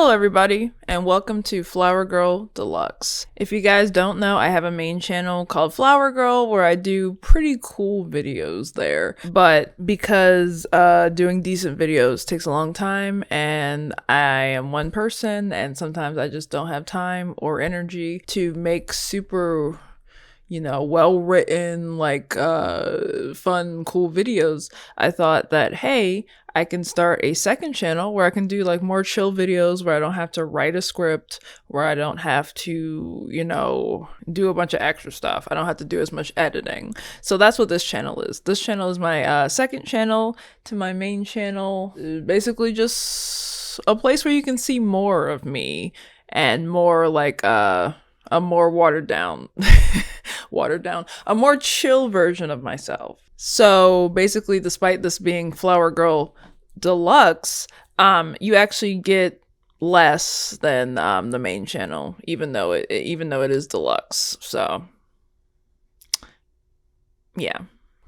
Hello everybody, and welcome to Flower Girl Deluxe. If you guys don't know, I have a main channel called Flower Girl where I do pretty cool videos there. But because doing decent videos takes a long time, and I am one person, and sometimes I just don't have time or energy to make super well written, fun, cool videos, I thought that, hey, I can start a second channel where I can do like more chill videos where I don't have to write a script, where I don't have to, do a bunch of extra stuff. I don't have to do as much editing. So that's what this channel is. This channel is my second channel to my main channel. Basically just a place where you can see more of me and more like a more watered down a more chill version of myself. So basically, despite this being Flower Girl Deluxe, you actually get less than the main channel, even though it is deluxe. So yeah.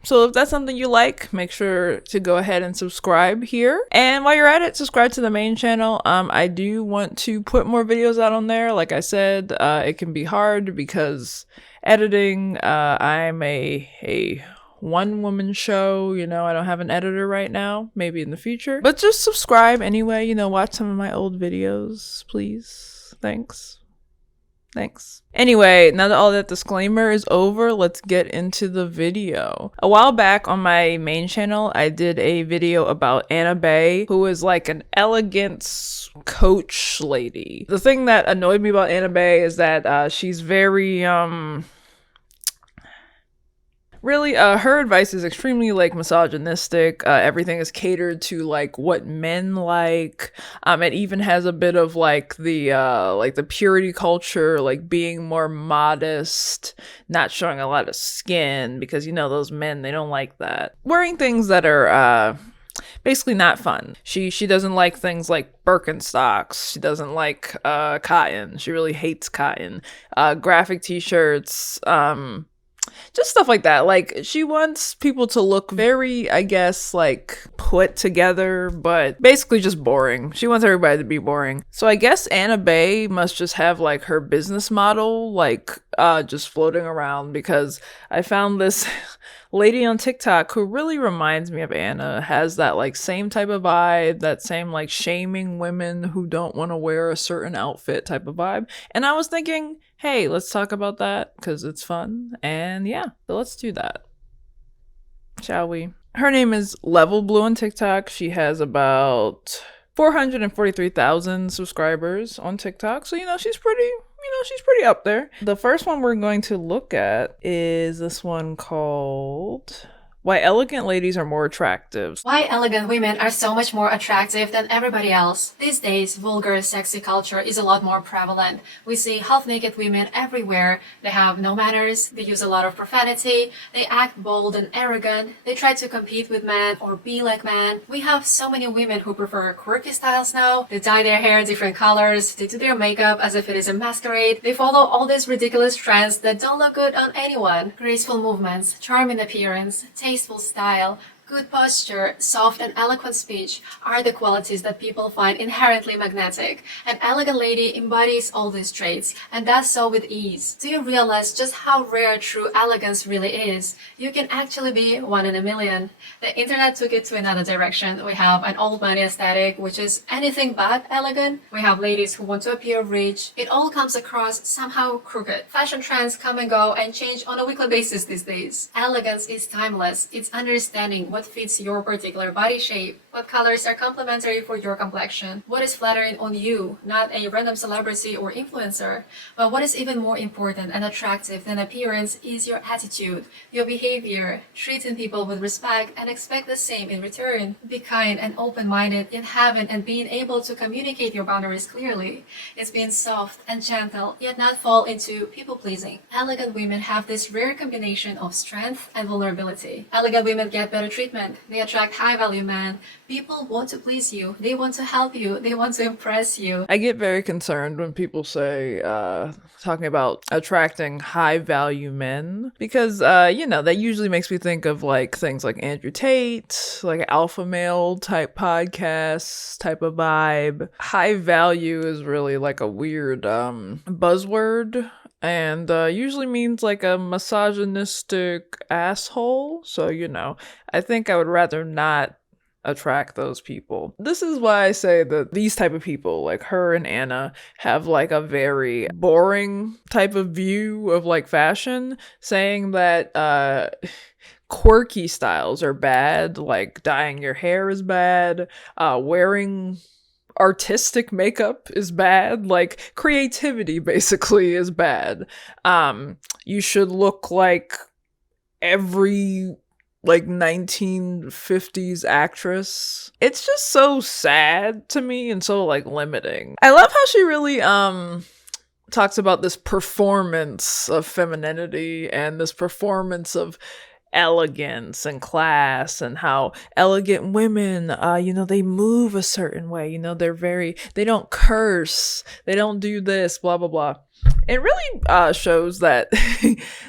So if that's something you like, make sure to go ahead and subscribe here. And while you're at it, subscribe to the main channel. I do want to put more videos out on there. Like I said, it can be hard because editing, I'm a one-woman show. I don't have an editor right now, maybe in the future. But just subscribe anyway, watch some of my old videos, please. Thanks. Anyway, now that all that disclaimer is over, let's get into the video. A while back on my main channel, I did a video about Anna Bay, who is like an elegance coach lady. The thing that annoyed me about Anna Bay is that she's very, really, her advice is extremely misogynistic. Everything is catered to what men like. It even has a bit of the purity culture, being more modest, not showing a lot of skin, because those men, they don't like that. Wearing things that are basically not fun. She doesn't like things like Birkenstocks. She doesn't like cotton. She really hates cotton. Graphic t-shirts, just stuff like that. She wants people to look very, I guess, put together, but basically just boring. She wants everybody to be boring. So I guess Anna Bay must just have her business model just floating around, because I found this lady on TikTok who really reminds me of Anna, has that same type of vibe, that same shaming women who don't want to wear a certain outfit type of vibe. And I was thinking, hey, let's talk about that because it's fun. And yeah, so let's do that. Shall we? Her name is Level Blue on TikTok. She has about 443,000 subscribers on TikTok. So, she's pretty up there. The first one we're going to look at is this one called Why Elegant Ladies Are More Attractive. Why elegant women are so much more attractive than everybody else. These days, vulgar, sexy culture is a lot more prevalent. We see half-naked women everywhere. They have no manners, they use a lot of profanity, they act bold and arrogant, they try to compete with men or be like men. We have so many women who prefer quirky styles now. They dye their hair different colors, they do their makeup as if it is a masquerade. They follow all these ridiculous trends that don't look good on anyone. Graceful movements, charming appearance, tasteful style, good posture, soft and eloquent speech are the qualities that people find inherently magnetic. An elegant lady embodies all these traits and does so with ease. Do you realize just how rare true elegance really is? You can actually be one in a million. The internet took it to another direction. We have an old money aesthetic, which is anything but elegant. We have ladies who want to appear rich. It all comes across somehow crooked. Fashion trends come and go and change on a weekly basis these days. Elegance is timeless. It's understanding what fits your particular body shape, what colors are complementary for your complexion, what is flattering on you, not a random celebrity or influencer. But what is even more important and attractive than appearance is your attitude, your behavior, treating people with respect and expect the same in return. Be kind and open-minded in having and being able to communicate your boundaries clearly. It's being soft and gentle, yet not fall into people-pleasing. Elegant women have this rare combination of strength and vulnerability. Elegant women get better treatment statement. They attract high value men. People want to please you. They want to help you. They want to impress you. I get very concerned when people say, talking about attracting high value men, because, that usually makes me think of like things like Andrew Tate, like alpha male type podcasts type of vibe. High value is really like a weird, buzzword, and usually means like a misogynistic asshole. So, I think I would rather not attract those people. This is why I say that these type of people, like her and Anna, have like a very boring type of view of like fashion, saying that quirky styles are bad, like dyeing your hair is bad, wearing artistic makeup is bad, like creativity basically is bad. You should look like every like 1950s actress. It's just so sad to me and so like limiting. I love how she really talks about this performance of femininity and this performance of elegance and class, and how elegant women, they move a certain way, they don't curse, they don't do this, blah blah blah. It really shows that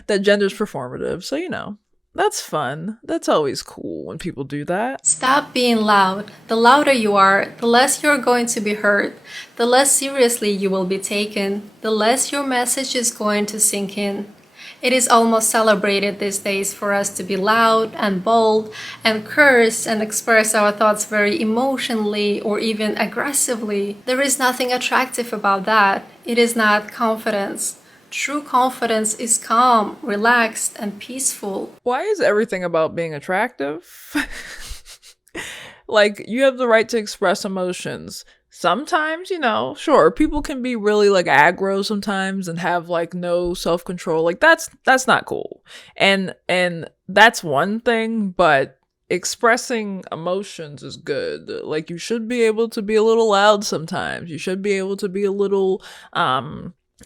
that gender's performative. So that's fun. That's always cool when people do that. Stop being loud. The louder you are, the less you're going to be heard, the less seriously you will be taken, the less your message is going to sink in. It is almost celebrated these days for us to be loud and bold and curse and express our thoughts very emotionally or even aggressively. There is nothing attractive about that. It is not confidence. True confidence is calm, relaxed, and peaceful. Why is everything about being attractive? Like, you have the right to express emotions. Sometimes, sure, people can be really like aggro sometimes and have like no self-control. Like that's not cool. And that's one thing, but expressing emotions is good. Like, you should be able to be a little loud sometimes. You should be able to be a little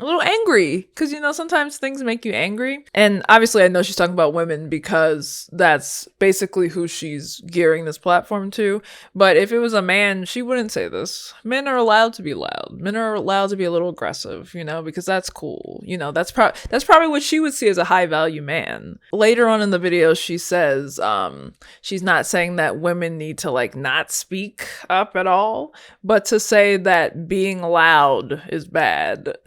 angry, because sometimes things make you angry. And obviously I know she's talking about women because that's basically who she's gearing this platform to, but if it was a man, she wouldn't say this. Men are allowed to be loud. Men are allowed to be a little aggressive, because that's cool. That's probably what she would see as a high value man. Later on in the video, she says she's not saying that women need to like not speak up at all, but to say that being loud is bad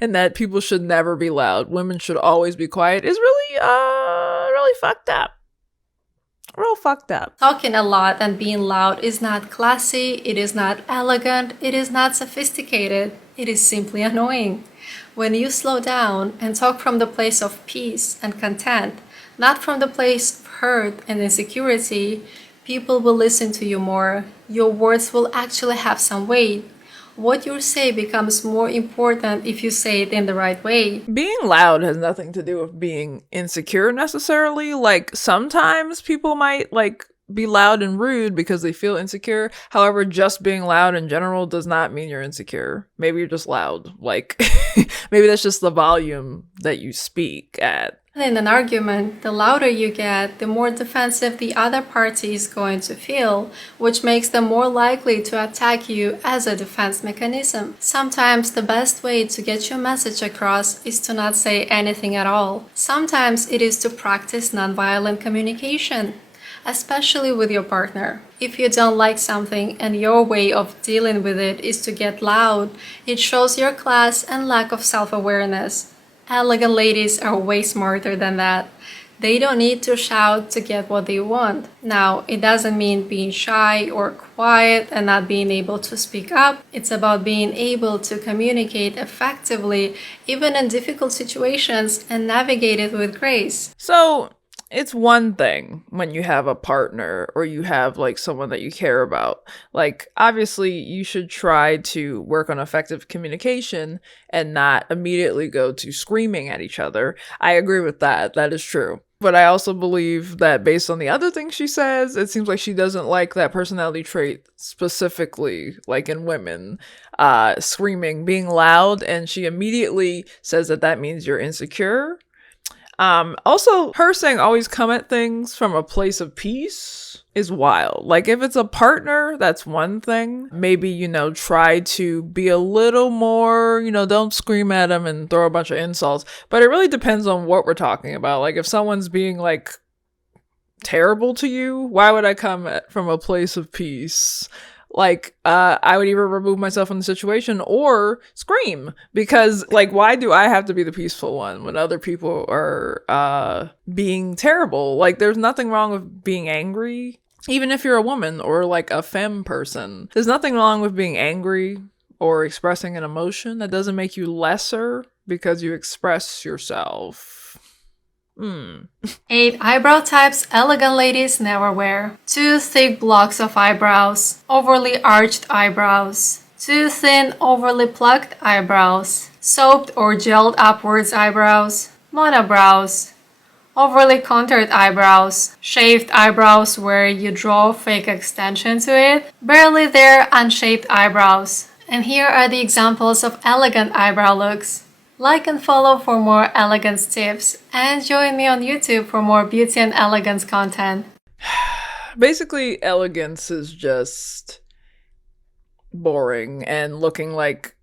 and that people should never be loud, women should always be quiet, is really fucked up. Real fucked up. Talking a lot and being loud is not classy, it is not elegant, it is not sophisticated, it is simply annoying. When you slow down and talk from the place of peace and content, not from the place of hurt and insecurity, people will listen to you more. Your words will actually have some weight. What you say becomes more important if you say it in the right way. Being loud has nothing to do with being insecure necessarily. Like, sometimes people might like be loud and rude because they feel insecure. However, just being loud in general does not mean you're insecure. Maybe you're just loud. Like, maybe that's just the volume that you speak at. In an argument, the louder you get, the more defensive the other party is going to feel, which makes them more likely to attack you as a defense mechanism. Sometimes the best way to get your message across is to not say anything at all. Sometimes it is to practice nonviolent communication, especially with your partner. If you don't like something and your way of dealing with it is to get loud, it shows your class and lack of self-awareness. Elegant ladies are way smarter than that. They don't need to shout to get what they want. Now, it doesn't mean being shy or quiet and not being able to speak up. It's about being able to communicate effectively, even in difficult situations, and navigate it with grace. So, it's one thing when you have a partner or you have like someone that you care about. Like, obviously you should try to work on effective communication and not immediately go to screaming at each other. I agree with that. That is true. But I also believe that based on the other things she says, it seems like she doesn't like that personality trait specifically, like in women, screaming, being loud. And she immediately says that that means you're insecure. Also, her saying always come at things from a place of peace is wild. Like, if it's a partner, that's one thing. Maybe, try to be a little more, don't scream at them and throw a bunch of insults. But it really depends on what we're talking about. Like, if someone's being, like, terrible to you, why would I come from a place of peace? Like, I would either remove myself from the situation or scream, because, like, why do I have to be the peaceful one when other people are being terrible? Like, there's nothing wrong with being angry, even if you're a woman or like a femme person. There's nothing wrong with being angry or expressing an emotion. That doesn't make you lesser because you express yourself. 8 eyebrow types elegant ladies never wear. Too thick blocks of eyebrows. Overly arched eyebrows. Too thin, overly plucked eyebrows. Soaped or gelled upwards eyebrows. Monobrows. Overly contoured eyebrows. Shaved eyebrows where you draw fake extension to it. Barely there unshaped eyebrows. And here are the examples of elegant eyebrow looks. Like and follow for more elegance tips, and join me on YouTube for more beauty and elegance content. Basically, elegance is just boring and looking like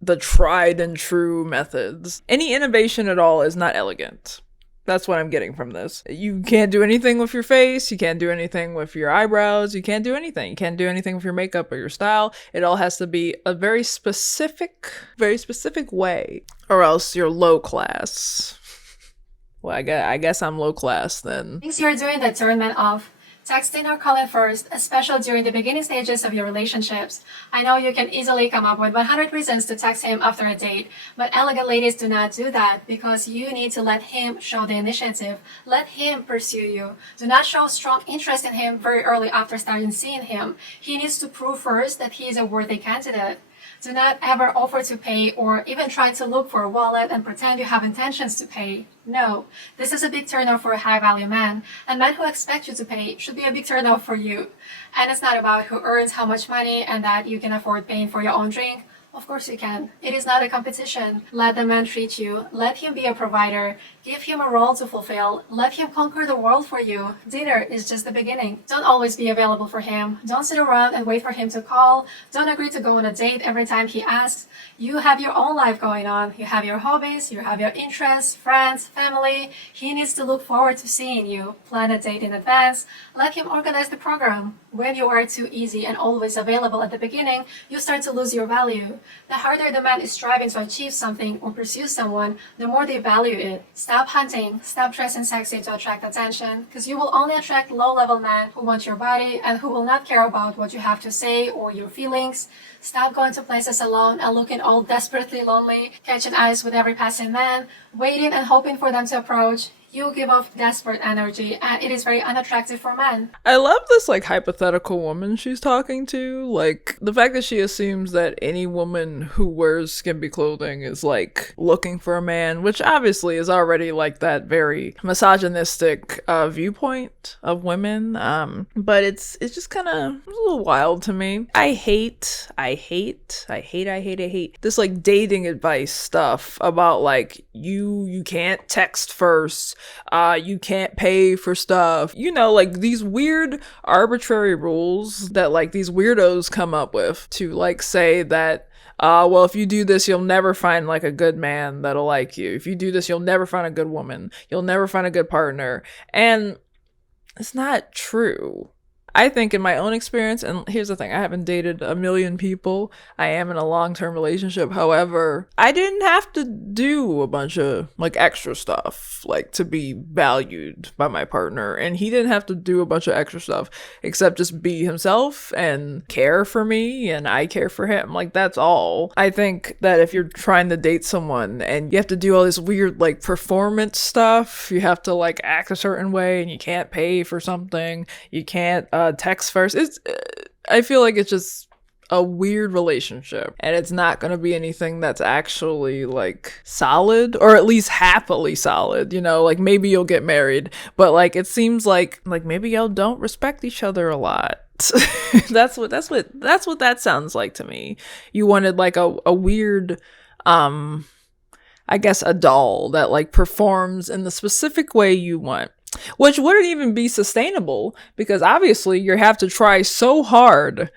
the tried and true methods. Any innovation at all is not elegant. That's what I'm getting from this. You can't do anything with your face. You can't do anything with your eyebrows. You can't do anything. You can't do anything with your makeup or your style. It all has to be a very specific way, or else you're low class. Well, I guess I'm low class then. Things you're doing that turn men off. Texting or calling first, especially during the beginning stages of your relationships. I know you can easily come up with 100 reasons to text him after a date, but elegant ladies do not do that because you need to let him show the initiative. Let him pursue you. Do not show strong interest in him very early after starting seeing him. He needs to prove first that he is a worthy candidate. Do not ever offer to pay or even try to look for a wallet and pretend you have intentions to pay. No, this is a big turnoff for a high-value man, and men who expect you to pay should be a big turnoff for you. And it's not about who earns how much money and that you can afford paying for your own drink. Of course you can. It is not a competition. Let the man treat you. Let him be a provider. Give him a role to fulfill. Let him conquer the world for you. Dinner is just the beginning. Don't always be available for him. Don't sit around and wait for him to call. Don't agree to go on a date every time he asks. You have your own life going on. You have your hobbies. You have your interests, friends, family. He needs to look forward to seeing you. Plan a date in advance. Let him organize the program. When you are too easy and always available at the beginning, you start to lose your value. The harder the man is striving to achieve something or pursue someone, the more they value it. Stop hunting, stop dressing sexy to attract attention, because you will only attract low-level men who want your body and who will not care about what you have to say or your feelings. Stop going to places alone and looking all desperately lonely, catching eyes with every passing man, waiting and hoping for them to approach. You give off desperate energy, and it is very unattractive for men. I love this, like, hypothetical woman she's talking to. Like, the fact that she assumes that any woman who wears skimpy clothing is, like, looking for a man, which obviously is already, like, that very misogynistic viewpoint of women. But it's just kind of a little wild to me. I hate this, like, dating advice stuff about, like, you can't text first. You can't pay for stuff. Like, these weird arbitrary rules that, like, these weirdos come up with to, like, say that, well, if you do this, you'll never find, like, a good man that'll like you. If you do this, you'll never find a good woman. You'll never find a good partner. And it's not true. I think in my own experience, and here's the thing, I haven't dated a million people. I am in a long-term relationship. However, I didn't have to do a bunch of, like, extra stuff, like, to be valued by my partner. And he didn't have to do a bunch of extra stuff except just be himself and care for me, and I care for him. Like, that's all. I think that if you're trying to date someone and you have to do all this weird, like, performance stuff, you have to, like, act a certain way, and you can't pay for something, you can't text first. I feel like it's just a weird relationship, and it's not going to be anything that's actually, like, solid, or at least happily solid. Like, maybe you'll get married, but, like, it seems like maybe y'all don't respect each other a lot. That's what that sounds like to me. You wanted, like, a weird I guess, a doll that like performs in the specific way you want, which wouldn't even be sustainable because obviously you have to try so hard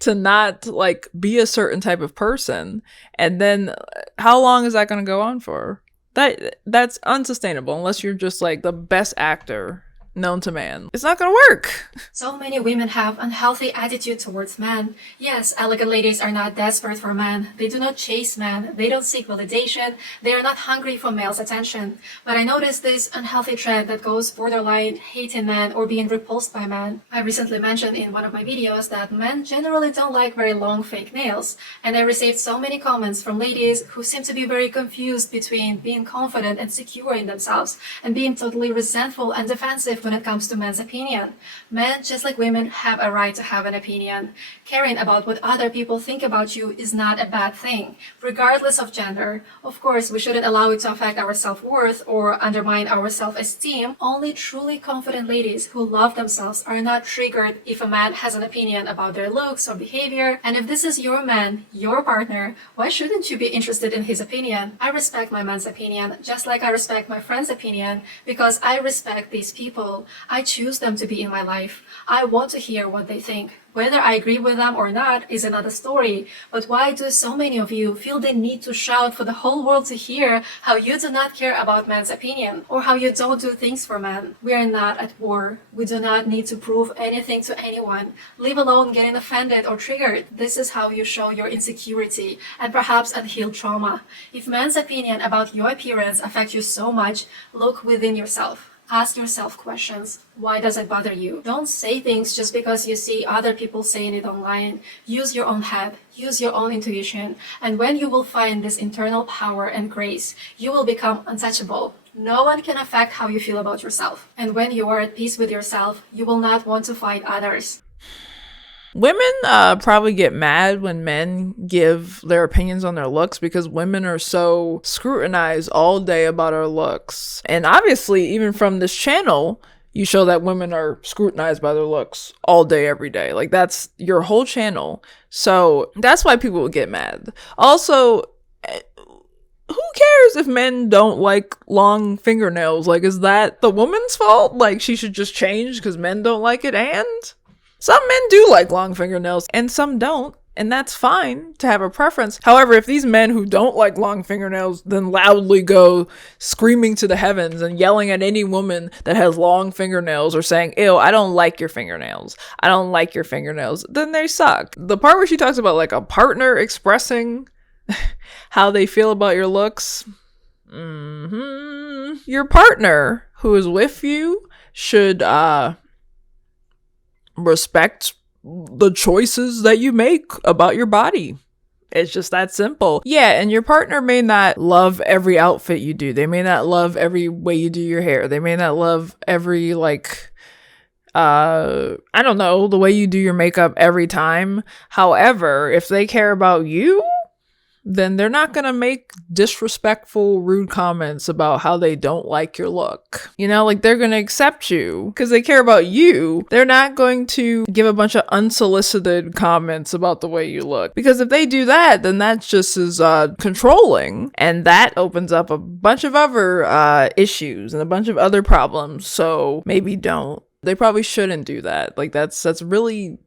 to not like be a certain type of person. And then how long is that going to go on for? That's unsustainable unless you're just like the best actor known to man. It's not gonna work. So many women have unhealthy attitude towards men. Yes, elegant ladies are not desperate for men. They do not chase men. They don't seek validation. They are not hungry for male's attention. But I noticed this unhealthy trend that goes borderline hating men or being repulsed by men. I recently mentioned in one of my videos that men generally don't like very long fake nails. And I received so many comments from ladies who seem to be very confused between being confident and secure in themselves and being totally resentful and defensive when it comes to men's opinion. Men, just like women, have a right to have an opinion. Caring about what other people think about you is not a bad thing, regardless of gender. Of course, we shouldn't allow it to affect our self-worth or undermine our self-esteem. Only truly confident ladies who love themselves are not triggered if a man has an opinion about their looks or behavior. And if this is your man, your partner, why shouldn't you be interested in his opinion? I respect my man's opinion, just like I respect my friend's opinion, because I respect these people. I choose them to be in my life. I want to hear what they think. Whether I agree with them or not is another story, but why do so many of you feel the need to shout for the whole world to hear how you do not care about men's opinion, or how you don't do things for men? We are not at war. We do not need to prove anything to anyone, leave alone getting offended or triggered. This is how you show your insecurity and perhaps unhealed trauma. If men's opinion about your appearance affects you so much, look within yourself. Ask yourself questions. Why does it bother you? Don't say things just because you see other people saying it online. Use your own head. Use your own intuition. And when you will find this internal power and grace, you will become untouchable. No one can affect how you feel about yourself. And when you are at peace with yourself, you will not want to fight others. Women probably get mad when men give their opinions on their looks because women are so scrutinized all day about our looks. And obviously, even from this channel, you show that women are scrutinized by their looks all day, every day. Like, that's your whole channel. So that's why people would get mad. Also, who cares if men don't like long fingernails? Like, is that the woman's fault? Like, she should just change because men don't like it? And some men do like long fingernails and some don't, and that's fine to have a preference. However, if these men who don't like long fingernails then loudly go screaming to the heavens and yelling at any woman that has long fingernails or saying, ew, I don't like your fingernails, I don't like your fingernails, then they suck. The part where she talks about like a partner expressing how they feel about your looks, your partner who is with you should respect the choices that you make about your body. It's just that simple. Yeah, and your partner may not love every outfit you do. They may not love every way you do your hair. They may not love every I don't know, the way you do your makeup every time. However, if they care about you, then they're not going to make disrespectful, rude comments about how they don't like your look. You know, like, they're going to accept you because they care about you. They're not going to give a bunch of unsolicited comments about the way you look. Because if they do that, then that's just as controlling. And that opens up a bunch of other issues and a bunch of other problems. So maybe don't. They probably shouldn't do that. Like, that's really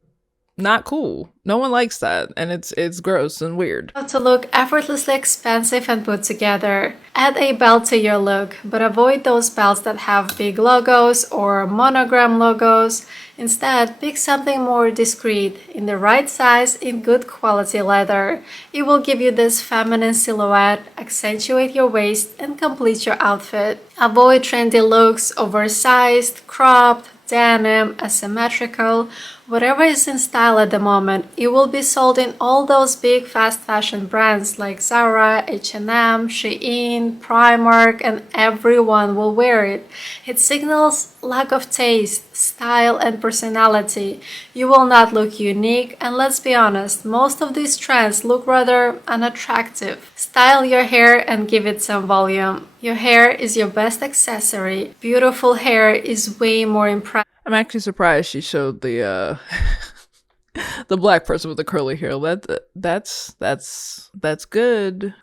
not cool. No one likes that, and it's gross and weird. How to look effortlessly expensive and put together. Add a belt to your look, but avoid those belts that have big logos or monogram logos. Instead, pick something more discreet, in the right size, in good quality leather. It will give you this feminine silhouette, accentuate your waist, and complete your outfit. Avoid trendy looks, oversized, cropped, denim, asymmetrical, whatever is in style at the moment. It will be sold in all those big fast fashion brands like Zara, H&M, Shein, Primark, and everyone will wear it. It signals lack of taste, style, and personality. You will not look unique, and let's be honest, most of these trends look rather unattractive. Style your hair and give it some volume. Your hair is your best accessory. Beautiful hair is way more impressive. I'm actually surprised she showed the the black person with the curly hair. That's good.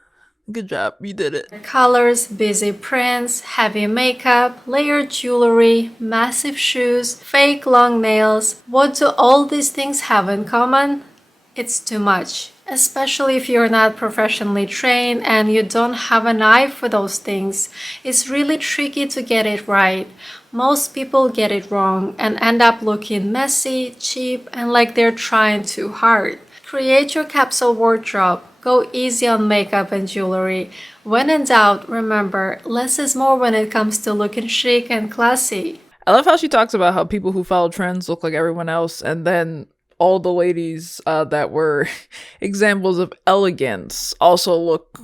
Good job. You did it. Colors, busy prints, heavy makeup, layered jewelry, massive shoes, fake long nails. What do all these things have in common? It's too much. Especially if you're not professionally trained and you don't have an eye for those things. It's really tricky to get it right. Most people get it wrong and end up looking messy, cheap, and like they're trying too hard. Create your capsule wardrobe. Go easy on makeup and jewelry. When in doubt, remember, less is more when it comes to looking chic and classy. I love how she talks about how people who follow trends look like everyone else, and then all the ladies that were examples of elegance also look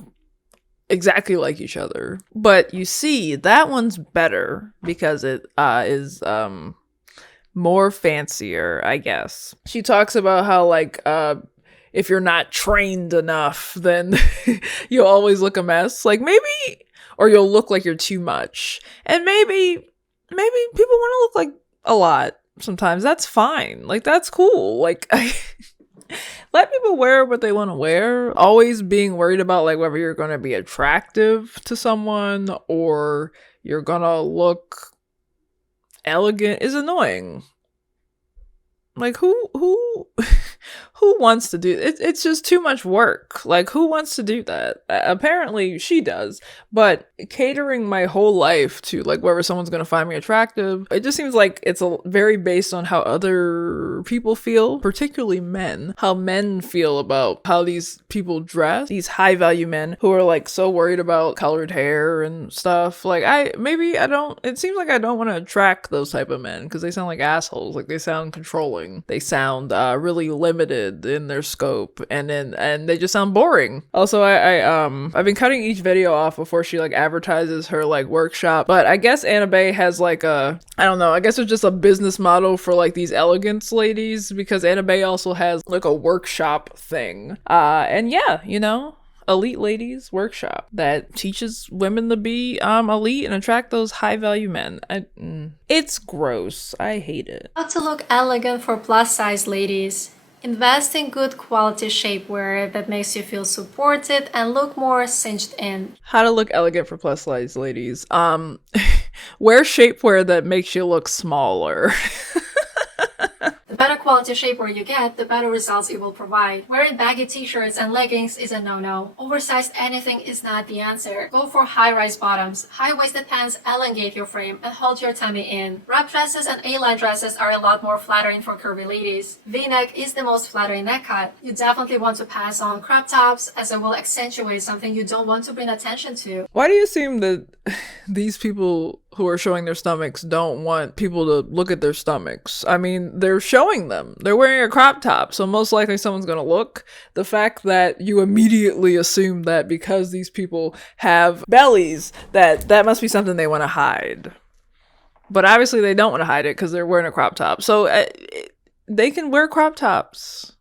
exactly like each other. But you see, that one's better because it is more fancier, I guess. She talks about how, like, if you're not trained enough, then you'll always look a mess. Like, maybe, or you'll look like you're too much. And maybe people want to look like a lot sometimes. That's fine. Like, that's cool. Like, let people wear what they want to wear. Always being worried about, like, whether you're going to be attractive to someone or you're going to look elegant is annoying. Like, who wants to do it? It's just too much work. Like, who wants to do that? Apparently she does, but catering my whole life to, like, whether someone's gonna find me attractive, it just seems like it's very based on how other people feel, particularly men, how men feel about how these people dress, these high value men who are, like, so worried about colored hair and stuff. Like, it seems like I don't want to attract those type of men because they sound like assholes. Like, they sound controlling. They sound really limited in their scope, and they just sound boring. Also, I've been cutting each video off before she, like, advertises her, like, workshop. But I guess Anna Bay has, like, I don't know, I guess it's just a business model for, like, these elegance ladies, because Anna Bay also has, like, a workshop thing. And yeah, you know, elite ladies workshop that teaches women to be elite and attract those high value men. It's gross. I hate it. How to look elegant for plus size ladies. Invest in good quality shapewear that makes you feel supported and look more cinched in. How to look elegant for plus size ladies. Wear shapewear that makes you look smaller. The better quality shapewear you get, the better results it will provide. Wearing baggy t-shirts and leggings is a no-no. Oversized anything is not the answer. Go for high-rise bottoms. High-waisted pants elongate your frame and hold your tummy in. Wrap dresses and A-line dresses are a lot more flattering for curvy ladies. V-neck is the most flattering neck cut. You definitely want to pass on crop tops, as it will accentuate something you don't want to bring attention to. Why do you assume that these people who are showing their stomachs don't want people to look at their stomachs? I mean, they're showing them. They're wearing a crop top, so most likely someone's gonna look. The fact that you immediately assume that because these people have bellies, that must be something they want to hide. But obviously they don't want to hide it because they're wearing a crop top. So they can wear crop tops.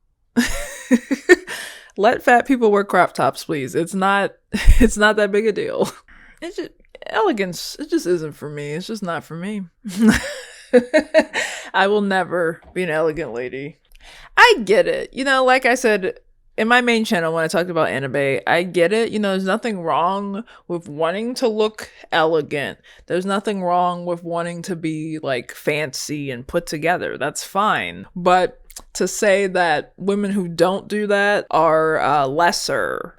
Let fat people wear crop tops, please. It's not that big a deal. It's just elegance. It just isn't for me. It's just not for me. I will never be an elegant lady. I get it. You know, like I said in my main channel when I talked about Anna Bay, I get it. You know, there's nothing wrong with wanting to look elegant. There's nothing wrong with wanting to be, like, fancy and put together. That's fine. But to say that women who don't do that are lesser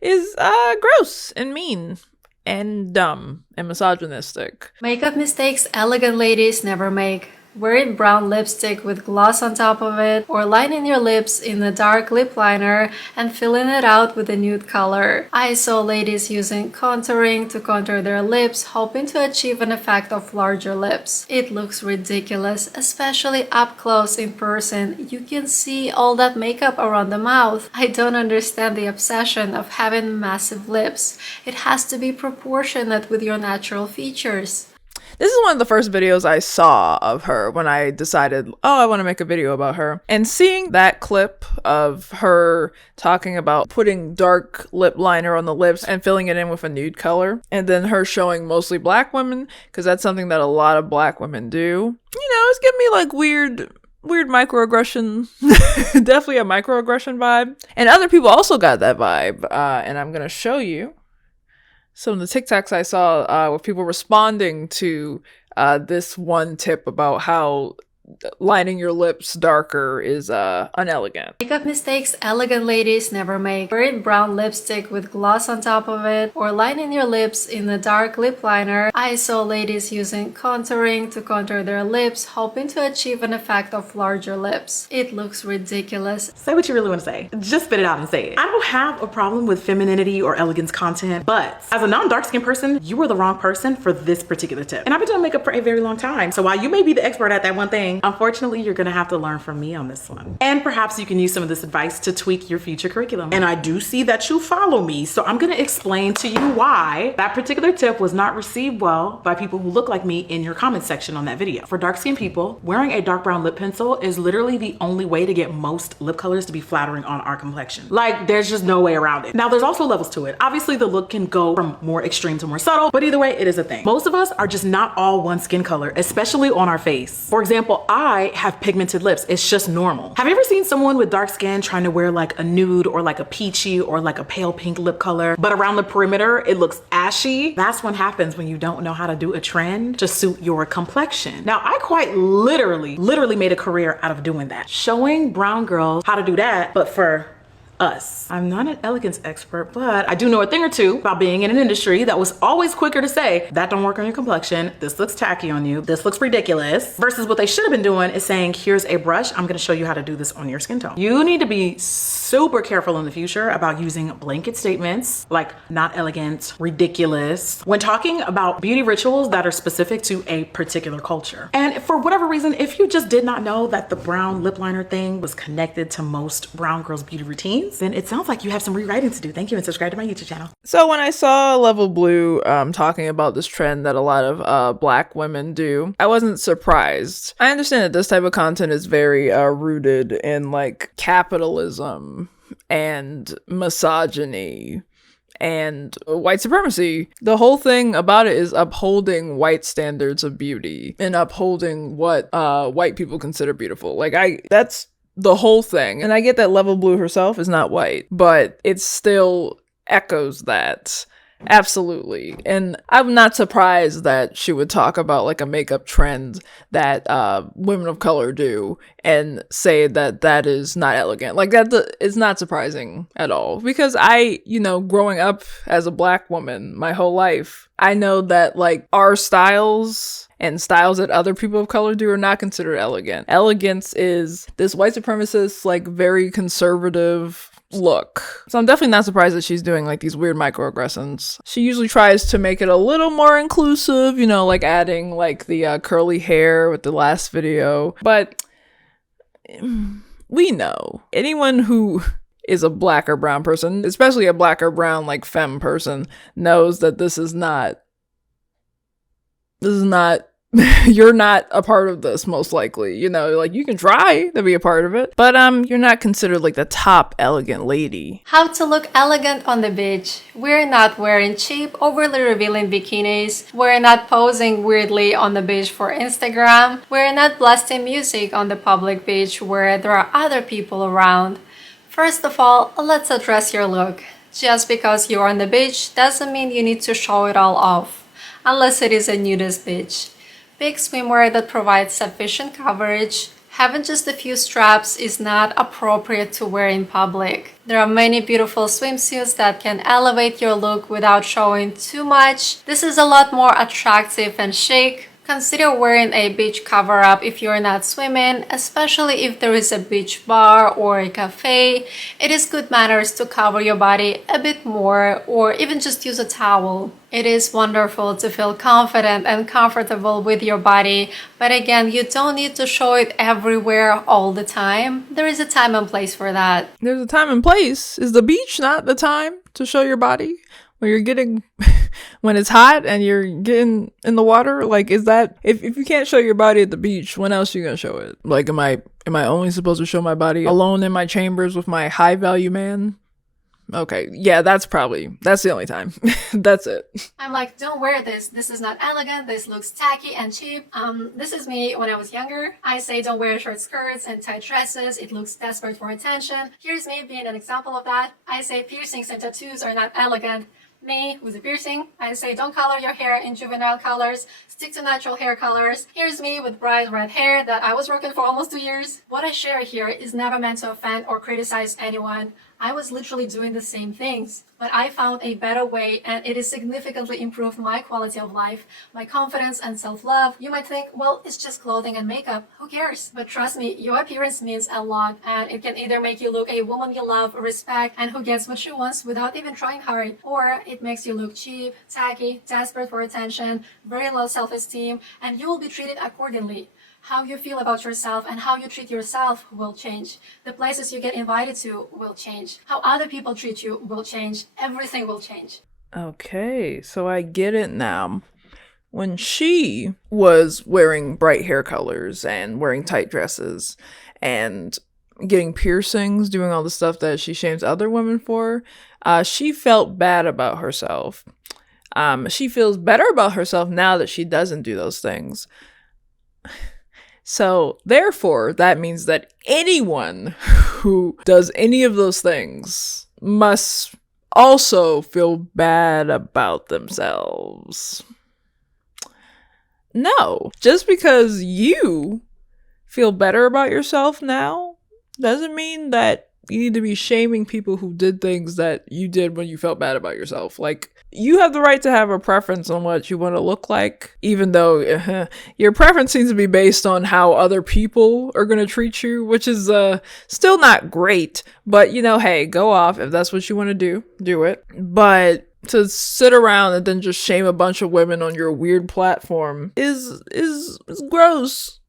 is gross and mean and dumb and misogynistic. Makeup mistakes elegant ladies never make. Wearing brown lipstick with gloss on top of it, or lining your lips in a dark lip liner and filling it out with a nude color. I saw ladies using contouring to contour their lips, hoping to achieve an effect of larger lips. It looks ridiculous, especially up close in person. You can see all that makeup around the mouth. I don't understand the obsession of having massive lips. It has to be proportionate with your natural features. This is one of the first videos I saw of her when I decided, oh, I want to make a video about her. And seeing that clip of her talking about putting dark lip liner on the lips and filling it in with a nude color, and then her showing mostly black women, because that's something that a lot of black women do, you know, it's giving me, like, weird weird microaggression. Definitely a microaggression vibe. And other people also got that vibe. And I'm going to show you some of the TikToks I saw with people responding to this one tip about how lining your lips darker is unelegant. Makeup mistakes elegant ladies never make. Wearing brown lipstick with gloss on top of it, or lining your lips in a dark lip liner. I saw ladies using contouring to contour their lips, hoping to achieve an effect of larger lips. It looks ridiculous. Say what you really want to say. Just spit it out and say it. I don't have a problem with femininity or elegance content, but as a non-dark skinned person, you are the wrong person for this particular tip. And I've been doing makeup for a very long time. So while you may be the expert at that one thing, unfortunately, you're gonna have to learn from me on this one. And perhaps you can use some of this advice to tweak your future curriculum. And I do see that you follow me, so I'm gonna explain to you why that particular tip was not received well by people who look like me in your comment section on that video. For dark-skinned people, wearing a dark brown lip pencil is literally the only way to get most lip colors to be flattering on our complexion. Like, there's just no way around it. Now, there's also levels to it. Obviously, the look can go from more extreme to more subtle, but either way, it is a thing. Most of us are just not all one skin color, especially on our face. For example, I have pigmented lips. It's just normal. Have you ever seen someone with dark skin trying to wear like a nude or like a peachy or like a pale pink lip color, but around the perimeter, it looks ashy? That's what happens when you don't know how to do a trend to suit your complexion. Now, I quite literally made a career out of doing that. Showing brown girls how to do that, but for us. I'm not an elegance expert, but I do know a thing or two about being in an industry that was always quicker to say, that don't work on your complexion, this looks tacky on you, this looks ridiculous, versus what they should have been doing is saying, here's a brush, I'm gonna show you how to do this on your skin tone. You need to be super careful in the future about using blanket statements like not elegant, ridiculous, when talking about beauty rituals that are specific to a particular culture. And for whatever reason, if you just did not know that the brown lip liner thing was connected to most brown girls' beauty routines, then it sounds like you have some rewriting to do. Thank you, and subscribe to my YouTube channel. So when I saw Level Blue talking about this trend that a lot of black women do, I wasn't surprised. I understand that this type of content is very rooted in like capitalism and misogyny and white supremacy. The whole thing about it is upholding white standards of beauty and upholding what white people consider beautiful. Like that's the whole thing. And I get that Level Blue herself is not white, but it still echoes that. Absolutely. And I'm not surprised that she would talk about like a makeup trend that women of color do and say that that is not elegant. Like that is not surprising at all, because I, growing up as a black woman my whole life, I know that like our styles and styles that other people of color do are not considered elegant. Elegance is this white supremacist, like very conservative look. So I'm definitely not surprised that she's doing like these weird microaggressions. She usually tries to make it a little more inclusive, like adding like the curly hair with the last video. But we know anyone who is a black or brown person, especially a black or brown like femme person, knows that this is not you're not a part of this, most likely. Like you can try to be a part of it, but you're not considered like the top elegant lady. How to look elegant on the beach. We're not wearing cheap, overly revealing bikinis. We're not posing weirdly on the beach for Instagram. We're not blasting music on the public beach where there are other people around. First of all, let's address your look. Just because you're on the beach doesn't mean you need to show it all off, unless it is a nudist beach. Big swimwear that provides sufficient coverage, having just a few straps is not appropriate to wear in public. There are many beautiful swimsuits that can elevate your look without showing too much. This is a lot more attractive and chic. Consider wearing a beach cover-up if you're not swimming, especially if there is a beach bar or a cafe. It is good manners to cover your body a bit more, or even just use a towel. It is wonderful to feel confident and comfortable with your body, but again, you don't need to show it everywhere all the time. There is a time and place for that. There's a time and place. Is the beach not the time to show your body? When you're getting, when it's hot and you're getting in the water, like, is that, if you can't show your body at the beach, when else are you gonna show it? Like, am I only supposed to show my body alone in my chambers with my high value man? Okay. Yeah, that's the only time. That's it. I'm like, don't wear this. This is not elegant. This looks tacky and cheap. This is me when I was younger. I say don't wear short skirts and tight dresses. It looks desperate for attention. Here's me being an example of that. I say piercings and tattoos are not elegant. Me with a piercing, I say don't color your hair in juvenile colors, stick to natural hair colors. Here's me with bright red hair that I was rocking for almost 2 years. What I share here is never meant to offend or criticize anyone. I was literally doing the same things, but I found a better way and it has significantly improved my quality of life, my confidence and self-love. You might think, well, it's just clothing and makeup. Who cares? But trust me, your appearance means a lot and it can either make you look a woman you love, respect, and who gets what she wants without even trying hard, or it makes you look cheap, tacky, desperate for attention, very low self-esteem, and you will be treated accordingly. How you feel about yourself and how you treat yourself will change. The places you get invited to will change. How other people treat you will change. Everything will change. Okay, so I get it now. When she was wearing bright hair colors and wearing tight dresses and getting piercings, doing all the stuff that she shames other women for, she felt bad about herself. She feels better about herself now that she doesn't do those things. So, therefore, that means that anyone who does any of those things must also feel bad about themselves. No, just because you feel better about yourself now doesn't mean that you need to be shaming people who did things that you did when you felt bad about yourself. Like, you have the right to have a preference on what you want to look like, even though your preference seems to be based on how other people are going to treat you, which is still not great. But, hey, go off. If that's what you want to do it. But to sit around and then just shame a bunch of women on your weird platform is gross.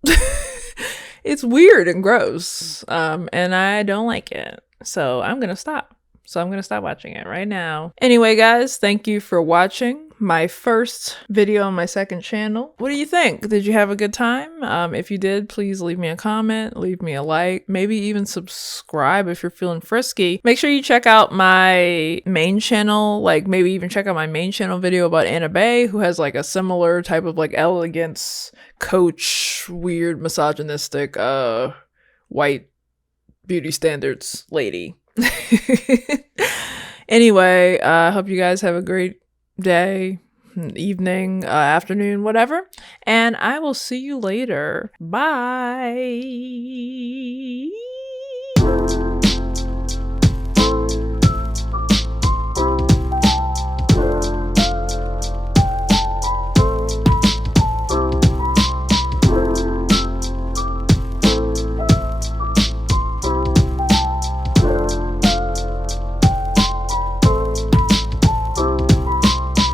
It's weird and gross. And I don't like it. So I'm going to stop. Watching it right now. Anyway, guys, thank you for watching my first video on my second channel. What do you think? Did you have a good time? If you did, please leave me a comment, leave me a like, maybe even subscribe if you're feeling frisky. Make sure you check out my main channel, like maybe even check out my main channel video about Anna Bay, who has like a similar type of like elegance coach, weird misogynistic, white beauty standards lady. Anyway, I hope you guys have a great day, evening, afternoon, whatever. And I will see you later. Bye.